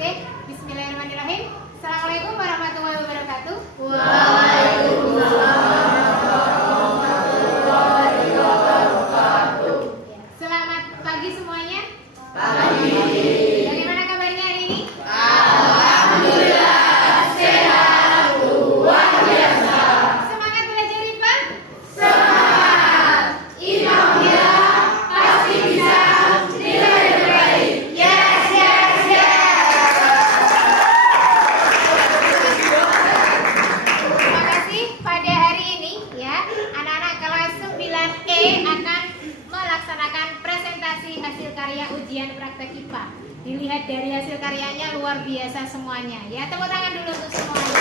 Oke, bismillahirrahmanirrahim. Assalamualaikum warahmatullahi wabarakatuh. Selamat pagi semuanya. Pagi. Bagaimana kabarnya hari ini? Alhamdulillah sehat luar biasa. Semangat belajar IPA? Semangat. Insyaallah pasti bisa nilai terbaik. Yes, yes, yes. Terima kasih. Pada hari ini ya, anak-anak kelas 9E akan melaksanakan presentasi hasil karya ujian praktek IPA. Dilihat dari hasil karyanya luar biasa semuanya. Ya, tepuk tangan dulu untuk semuanya.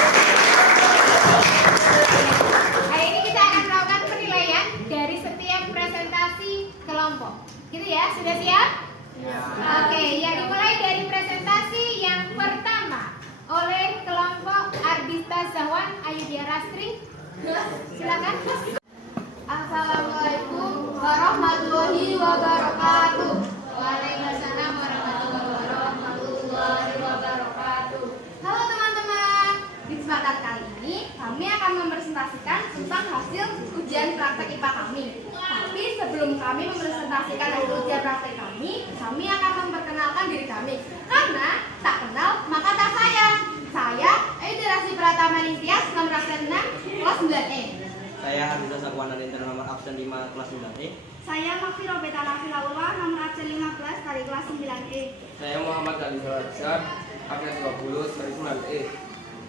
Hari ini kita akan melakukan penilaian dari setiap presentasi kelompok. Gitu ya, sudah siap? Ya. Oke, ya dimulai dari presentasi yang pertama oleh kelompok Ardista Zahwan Ayudya Rastri. Silakan. Assalamualaikum warahmatullahi wabarakatuh. Waalaikumsalam warahmatullahi wabarakatuh. Halo teman-teman, di kesempatan kali ini kami akan mempresentasikan tentang hasil ujian praktek IPA kami. Tapi sebelum kami mempresentasikan hasil ujian praktek kami akan memperkenalkan diri kami. Karena tak kenal maka tak sayang. Saya Aidarasi Pratama Ningtyas, nomor absen 6, kelas 9E. Saya Ardista Sakwana Ninten, nomor absen 5, kelas 9E. Saya Makfiro Betala Filaula, nomor absen 15 dari kelas 9E. Saya Muhammad Ali Salazar, absen 20 dari 9E.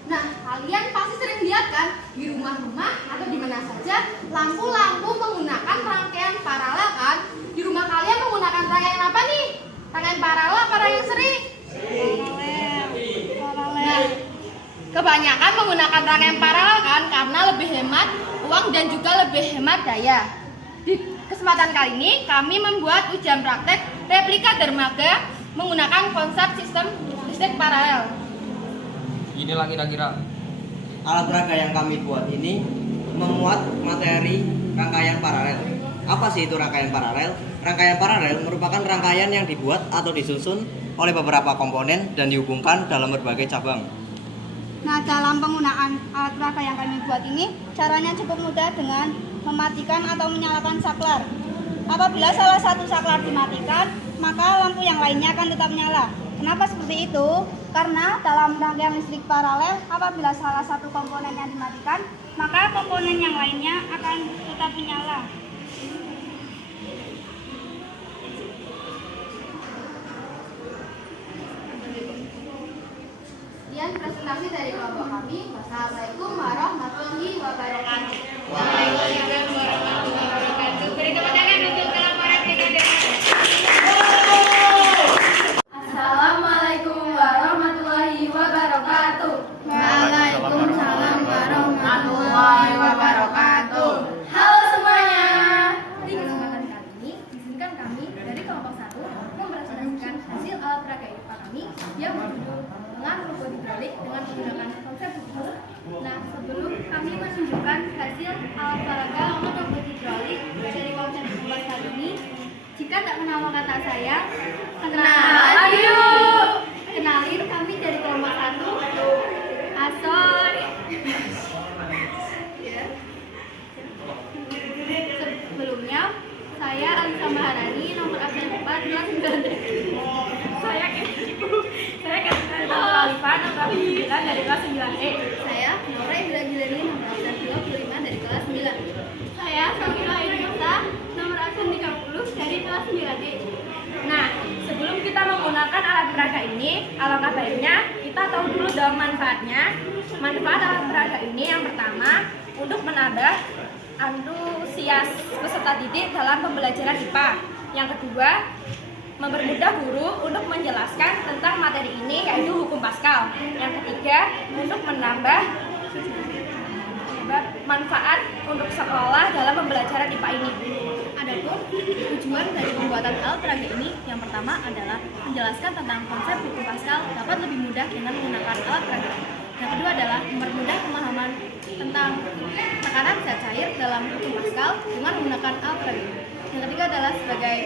Nah, kalian pasti sering lihat kan di rumah-rumah atau di mana saja lampu-lampu menggunakan rangkaian paralel kan? Di rumah kalian menggunakan rangkaian apa nih? Rangkaian paralel apa rangkaian seri? Paralel. Kebanyakan menggunakan rangkaian paralel kan karena lebih hemat uang dan juga lebih hemat daya. Di kesempatan kali ini kami membuat ujian praktek replika dermaga menggunakan konsep sistem listrik paralel. Inilah kira-kira Alat peraga yang kami buat ini memuat materi rangkaian paralel. Apa sih itu rangkaian paralel? Rangkaian paralel merupakan rangkaian yang dibuat atau disusun oleh beberapa komponen dan dihubungkan dalam berbagai cabang. Nah, dalam penggunaan alat peraga yang kami buat ini, caranya cukup mudah dengan mematikan atau menyalakan saklar. Apabila salah satu saklar dimatikan, maka lampu yang lainnya akan tetap nyala. Kenapa seperti itu? Karena dalam rangkaian listrik paralel, apabila salah satu komponen yang dimatikan, maka komponen yang lainnya akan tetap menyala. Sekian presentasi dari kelompok kami. Wassalamualaikum warahmatullahi wabarakatuh. Waalaikumsalam warahmatullahi wabarakatuh. Beri tepuk tangan untuk kelompok replika dermaga. Assalamualaikum warahmatullahi wabarakatuh. Waalaikumsalam warahmatullahi wabarakatuh. Halo semuanya. Di kesempatan kali ini, izinkan kami dari kelompok 1 mempresentasikan hasil alat peraga IPA kami yang berjudul mengatur hidrolik dengan menggunakan konsep buku. Nah, sebelum kami menunjukkan hasil alat peraga mengatur hidrolik dari konsep buku kali ini, jika tak kenal kata saya, kenalan yuk. Kenalin, kami dari kelompok 1 Asoy. Ya. Sebelumnya, saya Alisa Maharani, nomor absen 4, kelas 9. Saya Kevin Alifah, nomor absen 9 dari kelas 9E. Saya Nora Indra Jilani, nomor absen 25 dari kelas 9. Saya Sofia Indonesia, nomor absen 30 dari kelas 9E. Nah, sebelum kita menggunakan alat peraga ini, alangkah baiknya kita tahu dulu dong manfaatnya. Manfaat alat peraga ini yang pertama, untuk menambah antusias peserta didik dalam pembelajaran IPA. Yang kedua, mempermudah guru untuk menjelaskan tentang materi ini, yaitu hukum Pascal. Yang ketiga, untuk menambah manfaat untuk sekolah dalam pembelajaran IPA ini. Adapun tujuan dari pembuatan alat peraga ini yang pertama adalah menjelaskan tentang konsep hukum Pascal dapat lebih mudah dengan menggunakan alat peraga. Yang kedua adalah mempermudah pemahaman tentang tekanan zat cair dalam hukum Pascal dengan menggunakan alat peraga. Yang ketiga adalah sebagai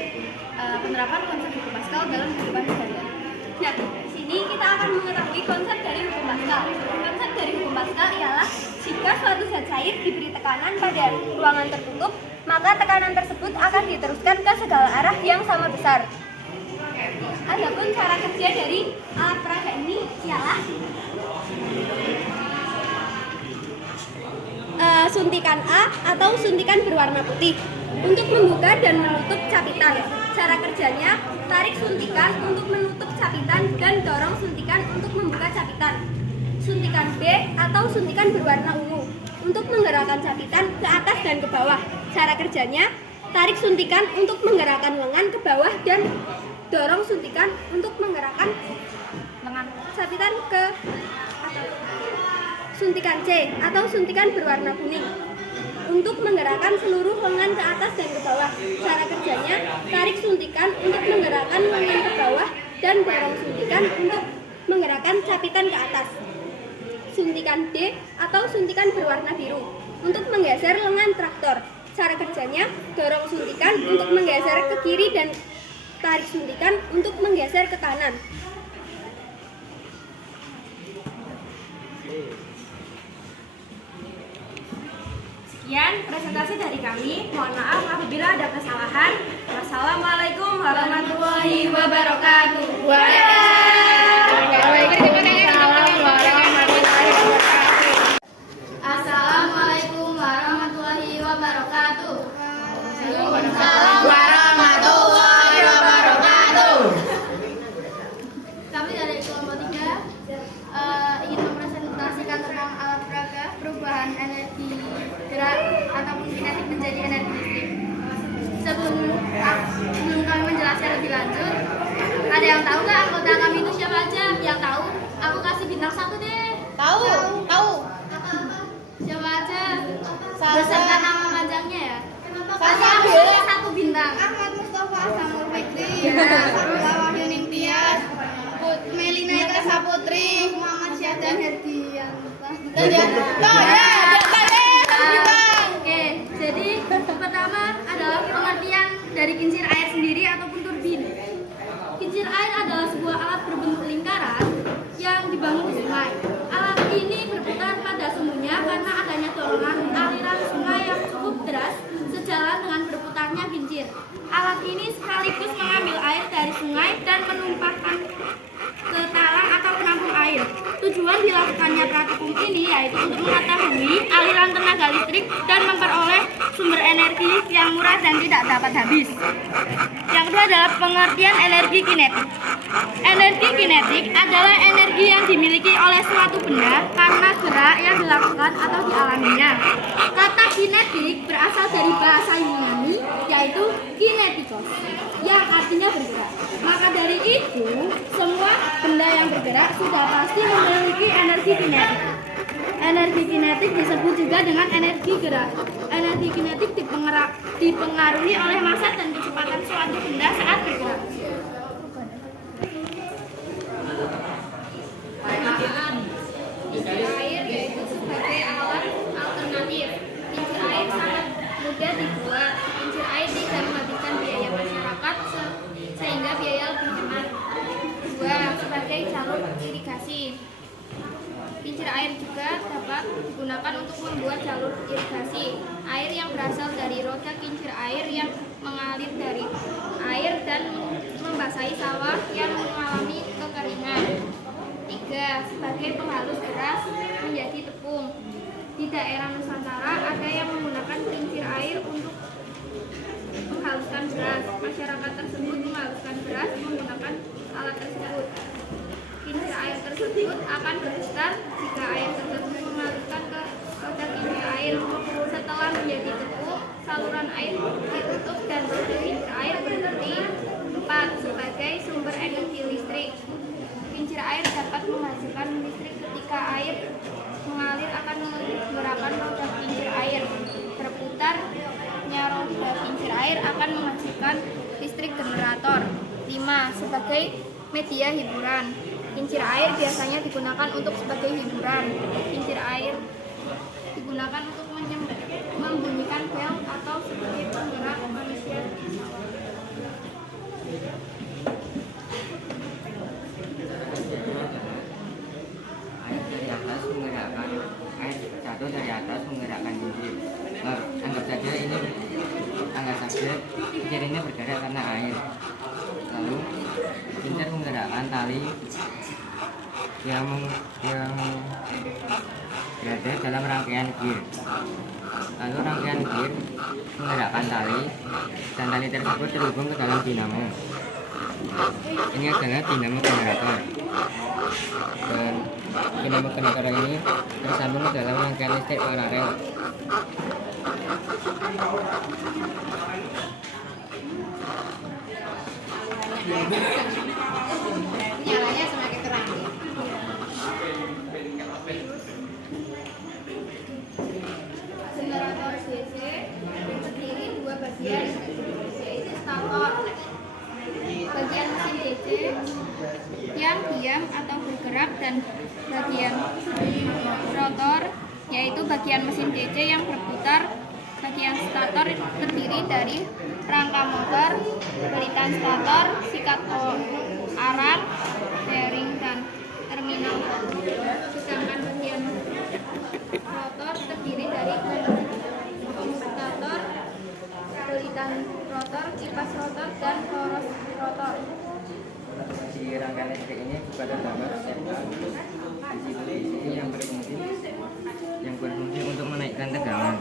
penerapan konsep hukum Pascal dalam kehidupan sehari-hari. Nah, di sini kita akan mengetahui konsep dari hukum Pascal. Konsep dari hukum Pascal ialah jika suatu zat cair diberi tekanan pada ruangan tertutup, maka tekanan tersebut akan diteruskan ke segala arah yang sama besar. Adapun cara kerja dari alat peraga ini ialah suntikan A atau suntikan berwarna putih untuk membuka dan menutup capitan. Cara kerjanya, tarik suntikan untuk menutup capitan dan dorong suntikan untuk membuka capitan. Suntikan B atau suntikan berwarna ungu untuk menggerakkan capitan ke atas dan ke bawah. Cara kerjanya, tarik suntikan untuk menggerakkan lengan ke bawah dan dorong suntikan untuk menggerakkan lengan capitan ke atas. Suntikan C atau suntikan berwarna kuning untuk menggerakkan seluruh lengan ke atas dan ke bawah. Cara kerjanya, tarik suntikan untuk menggerakkan lengan ke bawah dan dorong suntikan untuk menggerakkan capitan ke atas. Suntikan D atau suntikan berwarna biru untuk menggeser lengan traktor. Cara kerjanya, dorong suntikan untuk menggeser ke kiri dan tarik suntikan untuk menggeser ke kanan. Sekian presentasi dari kami. Mohon maaf apabila ada kesalahan. Wassalamualaikum warahmatullahi wabarakatuh. Assalamualaikum warahmatullahi wabarakatuh. Warahmatullahi wabarakatuh. Kami dari kelompok 3 ingin mempresentasikan tentang alat peraga perubahan energi gerak ataupun kinetik menjadi energi listrik. Sebelum kami menjelaskan lebih lanjut, ada yang tahu nggak anggota kami itu siapa aja? Yang tahu, aku kasih bintang 1 deh. Tahu. Siapa aja? Salsa. Beserta nama panjangnya ya. Salsa. Kasih 1 bintang. Ahmad Mustafa Samul Fikri, Ya. Sabila Wahyuning Tias, Melina Eka Saputri, Muhammad Syahdan Herdianta. Oke, jadi pertama adalah pengertian dari kincir air sendiri ataupun turbin. Kincir air adalah sebuah alat berbentuk lingkaran yang dibangun di sungai. Alat ini berputar pada sumbunya karena adanya dorongan aliran sungai yang cukup deras sejalan dengan berputarnya kincir. Alat ini sekaligus mengambil air dari sungai dan menumpahkan ke talang atau penampung air. Tujuan dilakukannya praktikum ini yaitu untuk mengetahui aliran tenaga listrik dan memperoleh sumber energi yang murah dan tidak dapat habis. Yang kedua adalah pengertian energi kinetik. Energi kinetik adalah energi yang dimiliki oleh suatu benda karena gerak yang dilakukan atau dialaminya. Kata kinetik berasal dari bahasa Yunani yaitu kinetikos yang artinya bergerak. Maka dari itu, semua benda yang bergerak sudah pasti memiliki energi kinetik. Energi kinetik disebut juga dengan energi gerak. Energi kinetik dipengaruhi oleh massa dan kecepatan suatu benda saat bergerak. Kincir air yaitu sebagai alat alternatif. Kincir air sangat mudah dibuat. Kincir air tidak menghabiskan biaya masyarakat sehingga biaya lebih hemat. 2. Sebagai jalur irigasi. Kincir air juga dapat digunakan untuk membuat jalur irigasi. Air yang berasal dari roda kincir air yang mengalir dari air dan membasahi sawah yang mengalami kekeringan. 3. Sebagai penghalus beras menjadi tepung. Di daerah Nusantara ada yang menggunakan kincir air untuk menghaluskan beras. Masyarakat tersebut menghaluskan beras menggunakan alat tersebut. Kincir air tersebut akan berputar jika air tersebut mengalirkan ke roda kincir air. Setelah menjadi tepung, saluran air ditutup dan roda kincir air berhenti. 4. Sebagai sumber energi listrik. Kincir air dapat menghasilkan listrik ketika air mengalir akan menggerakkan roda kincir air. Berputarnya roda kincir air akan menghasilkan listrik generator. 5. Sebagai media hiburan. Kincir air biasanya digunakan untuk sebagai hiburan. Kincir air digunakan untuk membunyikan bel atau sebagai penggerak manusia di sawah. jatuh dari atas menggerakkan cincin. Anggap saja cincin ini bergerak karena air. Lalu cincin menggerakkan tali yang berada dalam rangkaian gear. Lalu rangkaian gear menggerakkan tali dan tali tersebut terhubung ke dalam dinamo. Ini adalah dinamo generator. Dan dinamo generator ini tersambung ke dalam rangkaian listrik paralel. Nyalanya semakin terang. Generator DC terdiri dua bagian, yaitu stator. Bagian mesin DC Yang diam atau bergerak dan bagian rotor yaitu bagian mesin DC yang berputar. Bagian stator terdiri dari rangka motor, belitan stator, sikat arang, bearing dan terminal. Sedangkan bagian rotor terdiri dari komutator, belitan rotor, kipas rotor dan poros rotor. Di rangkaian listrik ini juga terdapat sensor DC yang berfungsi untuk menaikkan tegangan.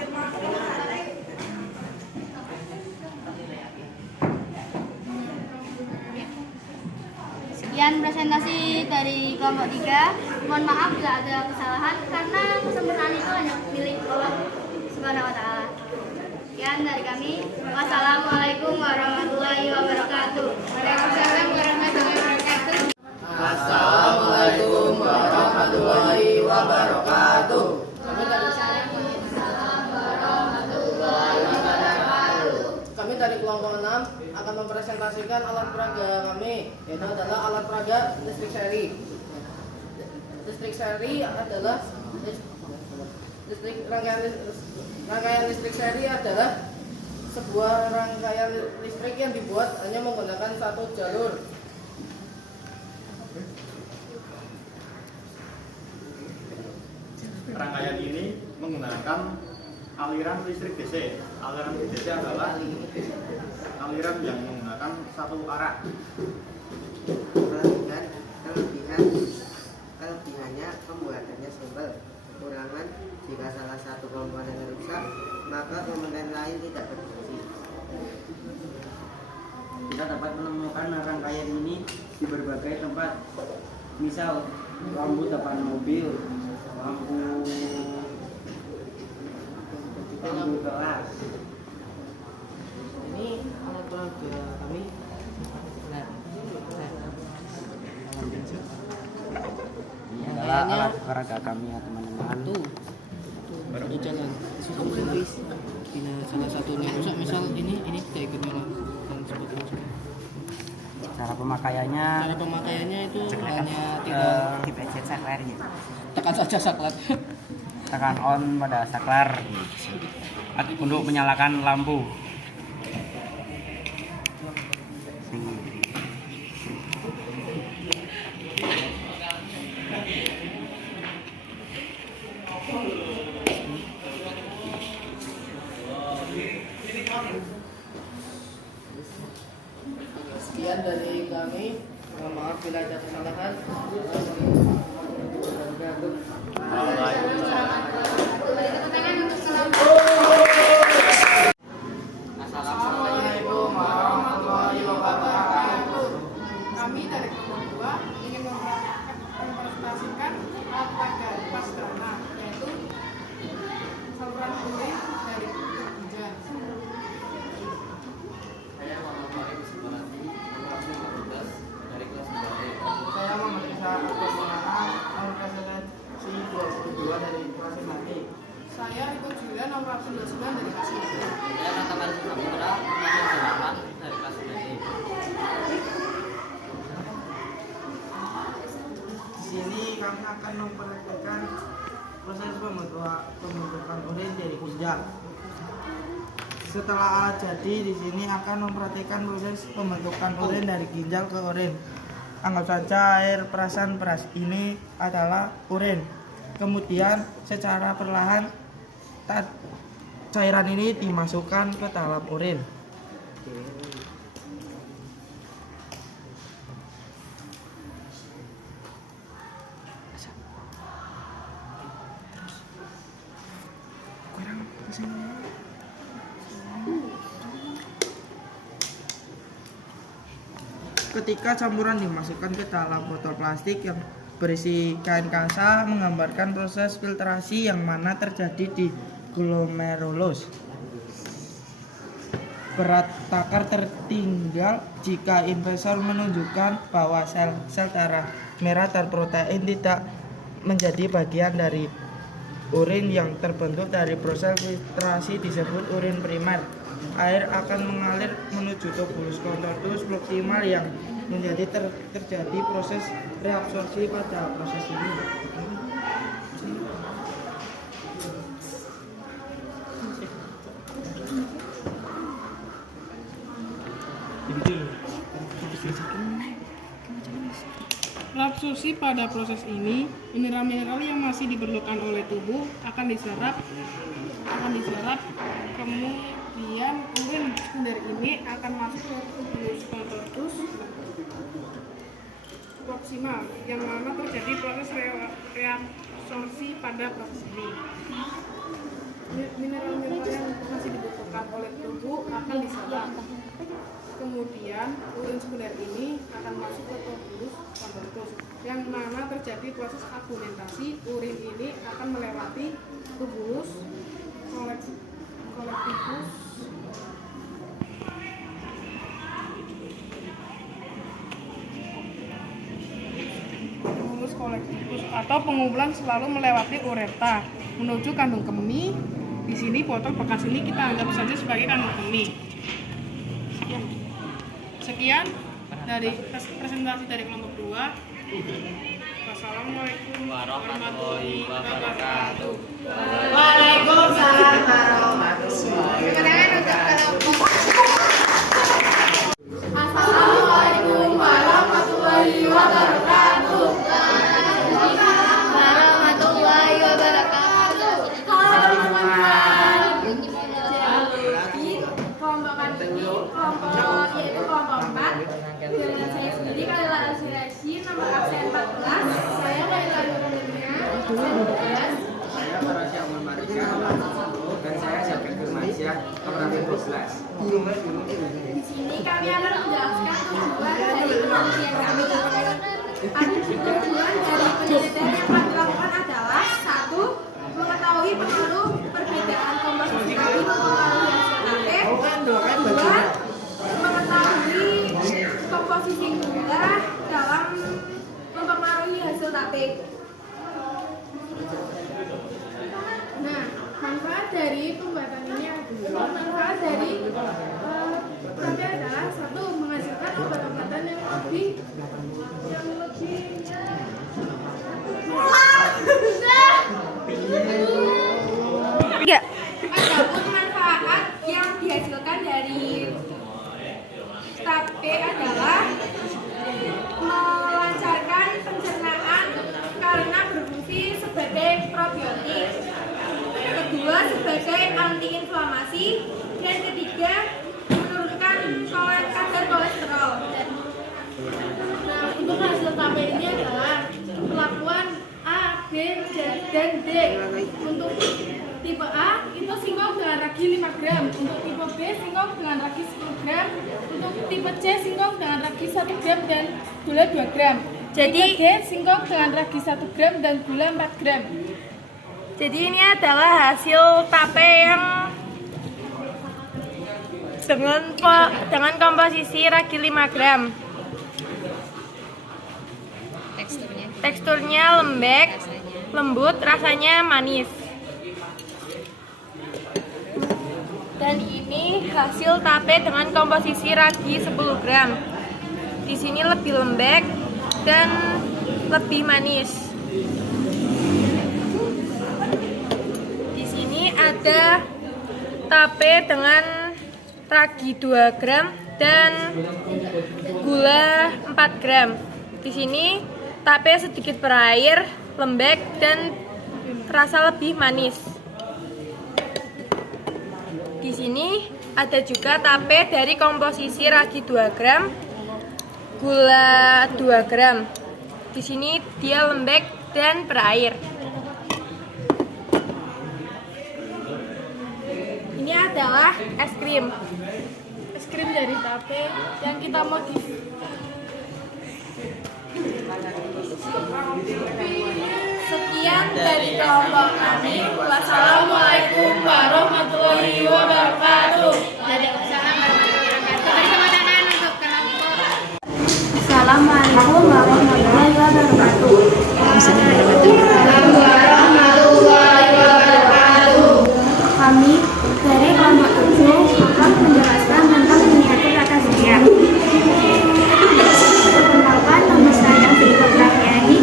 Sekian presentasi dari kelompok 3. Mohon maaf bila ada kesalahan karena kesempurnaan itu hanya milik Allah Subhanahu wa taala. Sekian dari kami. Wassalamualaikum warahmatullahi wabarakatuh. Waalaikumsalam warahmatullahi wabarakatuh. Assalamualaikum warahmatullahi wabarakatuh. Kami dari kelompok 6 akan mempresentasikan alat peraga kami, yaitu adalah alat peraga listrik seri. Listrik seri adalah rangkaian listrik seri adalah sebuah rangkaian listrik yang dibuat hanya menggunakan satu jalur. Rangkaian ini menggunakan aliran listrik DC. Aliran DC adalah aliran yang menggunakan satu arah. Kelebihannya pembuatannya simpel. Kekurangan jika salah satu komponen rusak, maka komponen lain tidak berfungsi. Kita dapat menemukan rangkaian ini di berbagai tempat, misal lampu depan mobil, lampu kelas. Ini alat peraga kami. Ini adalah alat peraga kami ya teman-teman. Baru jalan. Bila salah satunya rusak, misal ini tidak ikut nyala. Cara pemakaiannya itu hanya tinggal dipencet saklarnya. tekan saja saklar. Tekan on pada saklar untuk menyalakan lampu. Sekian dari kami. Mohon maaf bila ada kesalahan. Assalamualaikum warahmatullahi wabarakatuh. Kami dari kelompok 2 ingin mempresentasikan alat peraga lipas dana, yaitu saluran urin dari hujan. Saya Muhammad Farid Subarati, kelas 15 dari kelas 2D. Saya memeriksa atas pengarang nomor presentasi 22 dari kelas 5D. Saya Riko Julian nomor absen 29 dari kelas 5D. Saya Nata Saputra, kelas 8 dari kelas 2D. Di sini kami akan memperhatikan proses pembentukan urin dari ginjal. Setelah alat jadi, di sini akan memperhatikan proses pembentukan urin dari ginjal ke urin. Anggap saja air perasan beras ini adalah urin. Kemudian secara perlahan cairan ini dimasukkan ke dalam urin. Ketika campuran dimasukkan ke dalam botol plastik yang berisi kain kasa, menggambarkan proses filtrasi yang mana terjadi di glomerulus. Berat takar tertinggal jika investor menunjukkan bahwa sel-sel darah merah dan protein tidak menjadi bagian dari urin yang terbentuk dari proses filtrasi disebut urin primer. Air akan mengalir menuju tubulus contortus proximal yang menjadi terjadi proses reabsorpsi pada proses ini. Reabsorpsi pada proses ini, mineral-mineral yang masih diperlukan oleh tubuh akan diserap, kemudian urin sekunder ini akan masuk ke tubulus contortus proximal yang mana terjadi proses reabsorpsi pada proses ini. Mineral-mineral yang masih dibutuhkan oleh tubuh akan diserap. Kemudian urin sekunder ini akan masuk ke tubulus contortus yang mana terjadi proses argumentasi. Urin ini akan melewati tubulus kolektivus atau pengumpulan selalu melewati uretra menuju kandung kemih. Di sini botol bekas ini kita anggap saja sebagai kandung kemih. Sekian dari presentasi dari kelompok 2. Wassalamualaikum warahmatullahi wabarakatuh. Waalaikumsalam warahmatullahi wabarakatuh. Assalamualaikum warahmatullahi wabarakatuh. Warahmatullahi wabarakatuh. Jadi kelompokan ini yaitu kelompok 4. Dengan saya sendiri Kalila Azirasi nomor absen 14. Saya Kalila Nurulina absen 12. Saya Farasya Umar Marisa dan saya Syafrin Firmansyah nomor absen 12. Di sini kami akan menjelaskan tujuan dari penelitian kami. Tujuan dari penelitian yang kami lakukan adalah 1. Mengetahui pengaruh perbedaan komposisi kami mempengaruhi hasil tabel. 2. Mengetahui komposisi gula dalam mempengaruhi hasil tabel. Nah, manfaat dari pembuatan ini adalah tapi adalah 1. Menghasilkan obat-obatan yang lebih Adapun manfaat yang dihasilkan dari tape adalah melancarkan pencernaan karena berfungsi sebagai probiotik. Kedua, sebagai antiinflamasi. Dan ketiga, menurunkan kadar kolesterol. Nah, untuk hasil tape ini adalah perlakuan A, B, dan D. Untuk tipe A itu singkong dengan ragi 5 gram, untuk tipe B singkong dengan ragi 10 gram, untuk tipe C singkong dengan ragi 1 gram dan gula 2 gram. Jadi tipe D singkong dengan ragi 1 gram dan gula 4 gram. Jadi ini adalah hasil tape yang dengan komposisi ragi 5 gram. Teksturnya lembek, lembut, rasanya manis. Dan ini hasil tape dengan komposisi ragi 10 gram. Di sini lebih lembek dan lebih manis. Di sini ada tape dengan ragi 2 gram dan gula 4 gram. Di sini tape sedikit berair, lembek dan terasa lebih manis. Di sini ada juga tape dari komposisi ragi 2 gram, gula 2 gram. Di sini dia lembek dan berair. Ini adalah es krim. Es krim dari tape yang kita modif. Sekian dari kelompok kami. Wassalamualaikum warahmatullahi wabarakatuh. Assalamualaikum warahmatullahi wabarakatuh. Kami dari kelompok 7 akan menjelaskan tentang miniatur kata surya. Perkenalkan, nama saya Fitri Prahyani,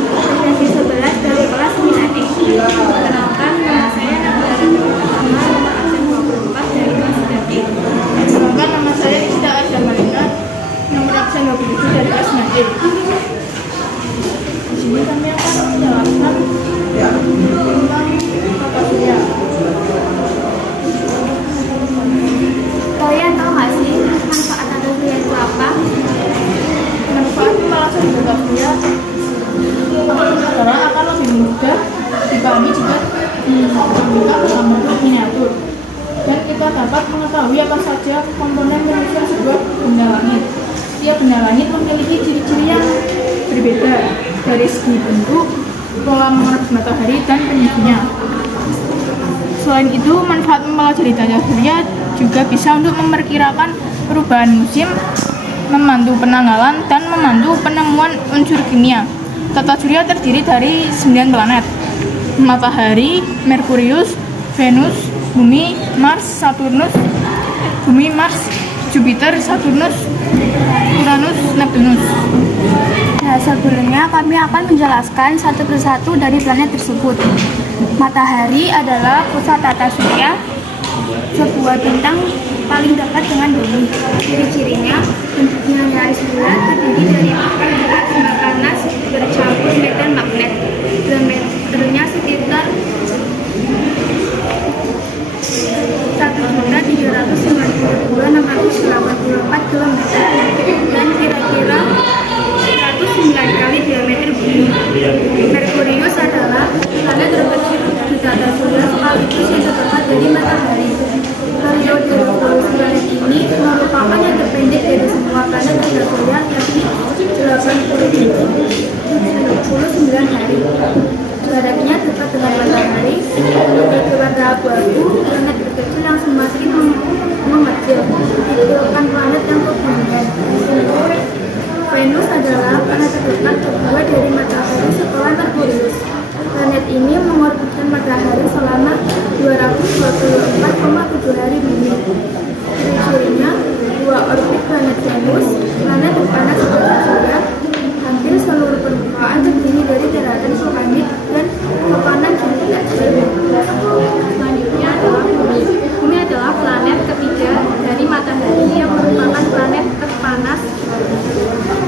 sesi 11 dari kelas 9E. Perkenalkan, nama saya Nabila Raditya Pratama, nomor absen 24 dari kelas 9E. Perkenalkan, nama saya Ista Aisyah Malina, nomor absen 27 dari kelas 9E. Di sini kami akan menjelaskan tentang kata surya. Kalian tahu nggak sih manfaat kata surya itu apa? Manfaat pemanasan kata surya adalah akan lebih mudah dipahami jika dibandingkan dalam bentuk miniatur, dan kita dapat mengetahui apa saja komponen penyusun sebuah benda langit. Setiap benda langit memiliki ciri-ciri yang berbeda dari segi bentuk, pola mengorbit matahari, dan penyusunnya. Selain itu, manfaat mempelajari tata surya juga bisa untuk memperkirakan perubahan musim, membantu penanggalan, dan membantu penemuan unsur kimia. Tata surya terdiri dari 9 planet: Matahari, Merkurius, Venus, Bumi, Mars, Jupiter, Saturnus, Uranus, Neptunus. Nah, sebelumnya kami akan menjelaskan satu persatu dari planet tersebut. Matahari adalah pusat tata surya, sebuah bintang paling dekat dengan bumi. Ciri-cirinya, bentuknya nyaris bulat, terdiri dari berat benda panas bercampur medan magnet. Diameternya sekitar 1.392.684 km dan kira-kira 109 kali diameter bumi. Merkurius adalah planet terkecil di tata surya sekaligus yang terdekat dari matahari. Periode revolusi planet ini merupakan yang terpendek dari semua planet tata surya, yakni 89 hari. Jaraknya dekat dengan matahari, memiliki warna abu-abu, planet terkecil yang semakin mengecil, dikecilkan planet yang kemudian. Venus adalah planet terdekat kedua dari matahari setelah Merkurius. Planet ini mengorbitkan matahari selama 224,7 hari bumi. Ciri-cirinya, dua orbit planet Venus, planet terpanas di tata surya. Hampir seluruh permukaan terdiri dari daratan vulkanik dan tekanan tidak stabil. Selanjutnya adalah Bumi. Bumi adalah planet ketiga dari matahari yang merupakan planet terpanas,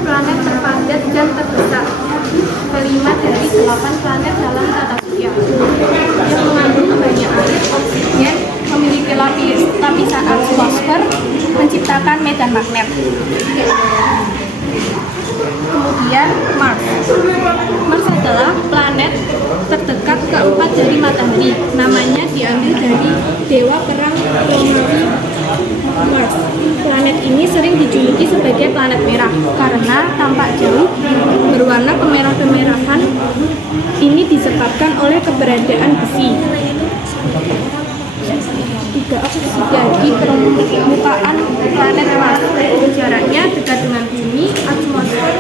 planet terpadat dan terbesar. Kelima dari 8 planet dalam tata surya. Dia mengandung banyak air, oksigen, memiliki lapisan atmosfer, menciptakan medan magnet. Kemudian Mars. Mars adalah planet terdekat keempat dari matahari. Namanya diambil dari dewa perang Romawi Mars. Planet ini sering dijuluki sebagai planet merah karena tampak jauh berwarna kemerah-kemerahan. Ini disebabkan oleh keberadaan besi. Tidak jadi permukaan planet Mars. Jaraknya dekat dengan bumi, atmosfer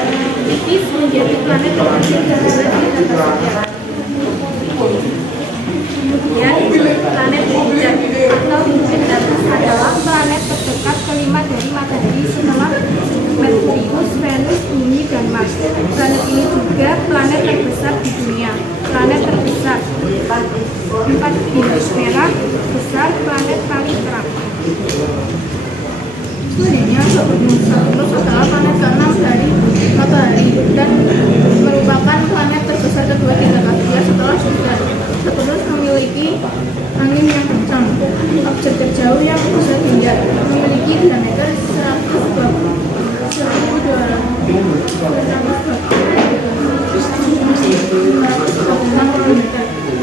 tipis, menjadi planet terkecil kedua di tata surya. Kemudian planet Jupiter atau Jupiter adalah planet terdekat kelima dari matahari setelah Merkurius, Venus, Bumi, dan Mars. Planet ini juga planet terbesar di dunia. Planet terbesar 4 bintang merah besar, planet paling terang. Selanjutnya, Saturnus adalah planet ke-6 dari matahari dan merupakan planet terbesar kedua di tata surya setelah Jupiter. Saturnus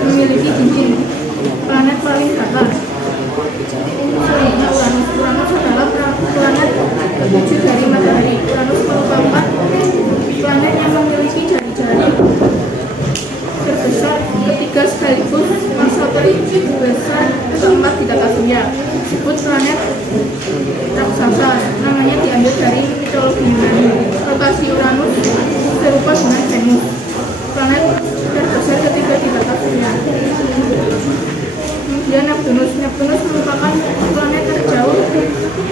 memiliki cincin planet paling datar. Selanjutnya Uranus. Uranus adalah planet ketujuh dari matahari. Uranus merupakan planet yang memiliki jari-jari terbesar ketiga sekaligus satelit besar keempat di tata surya. Disebut planet raksasa, namanya diambil dari mitologi Yunani. Lokasi Uranus serupa dengan Venus, planet terbesar ketiga di tata surya. Kemudian Neptunus. Neptunus merupakan planet terjauh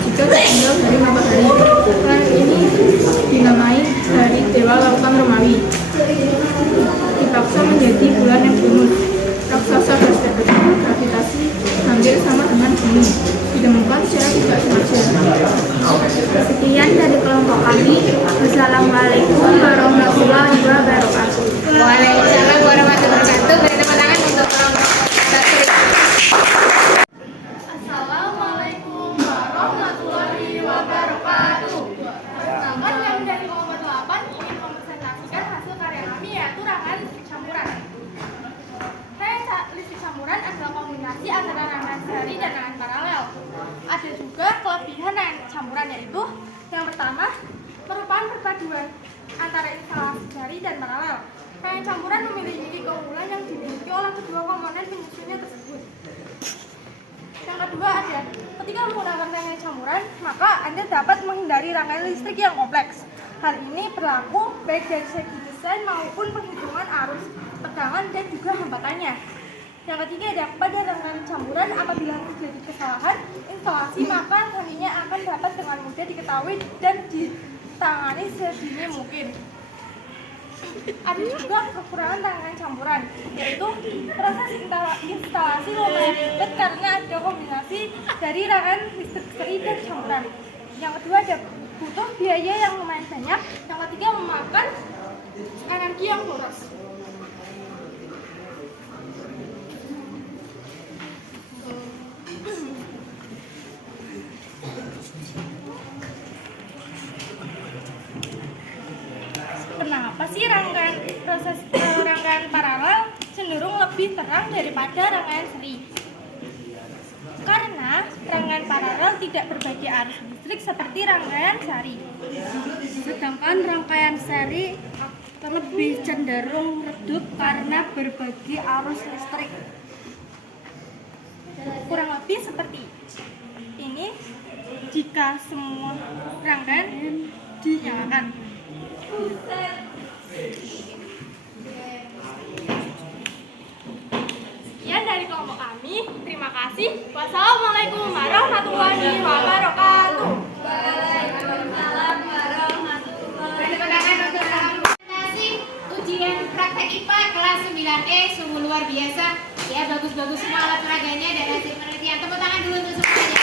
jika tertinggal dari matahari. Planet ini dinamai dari dewa lautan Romawi. Dipaksa menjadi bulan Neptunus. Raksasa gravitasi hampir sama dengan bumi. Ditemukan secara tidak sengaja. Sekian dari kelompok kami. Wassalamualaikum warahmatullahi wabarakatuh. Waalaikumsalam warahmatullahi wabarakatuh. Beri tepuk tangan untuk kelompok 1. Assalamualaikum warahmatullahi wabarakatuh. Perkenalkan, kami dari kelompok 8 ingin mempresentasikan hasil karya kami, yaitu rangkaian listrik campuran. Rangkaian listrik campuran adalah kombinasi antara rangkaian seri dan rangkaian paralel. Ada juga kelebihan rangkaian campuran, yaitu yang pertama merupakan perpaduan antara instalasi seri dan paralel. Rangkaian campuran memiliki keunggulan yang dimiliki oleh kedua komponen penyusunnya tersebut. Yang kedua ada, ketika menggunakan rangkaian campuran, maka Anda dapat menghindari rangkaian listrik yang kompleks. Hal ini berlaku baik dari segi desain maupun penghitungan arus, tegangan, dan juga hambatannya. Yang ketiga ada, pada rangkaian campuran apabila terjadi kesalahan instalasi, maka nantinya akan dapat dengan mudah diketahui dan ditangani sedini mungkin. Ada juga kekurangan rangkaian campuran, yaitu proses instalasi lumayan ribet karena ada kombinasi dari rangkaian listrik seri dan campuran. Yang kedua ada butuh biaya yang lumayan banyak. Yang ketiga memakan energi yang boros. Kenapa sih rangkaian paralel cenderung lebih terang daripada rangkaian seri? Karena rangkaian paralel tidak berbagi arus listrik seperti rangkaian seri. Sedangkan rangkaian seri lebih cenderung redup karena berbagi arus listrik. Kurang lebih seperti ini jika semua rangkaian dinyalakan. Sekian dari kelompok kami. Terima kasih. Wassalamualaikum warahmatullahi wabarakatuh. Waalaikumsalam warahmatullahi wabarakatuh. Ujian praktek IPA kelas 9E sungguh luar biasa. Ya, bagus-bagus semua alat peraganya dan hasil penelitian. Tepuk tangan dulu untuk semuanya.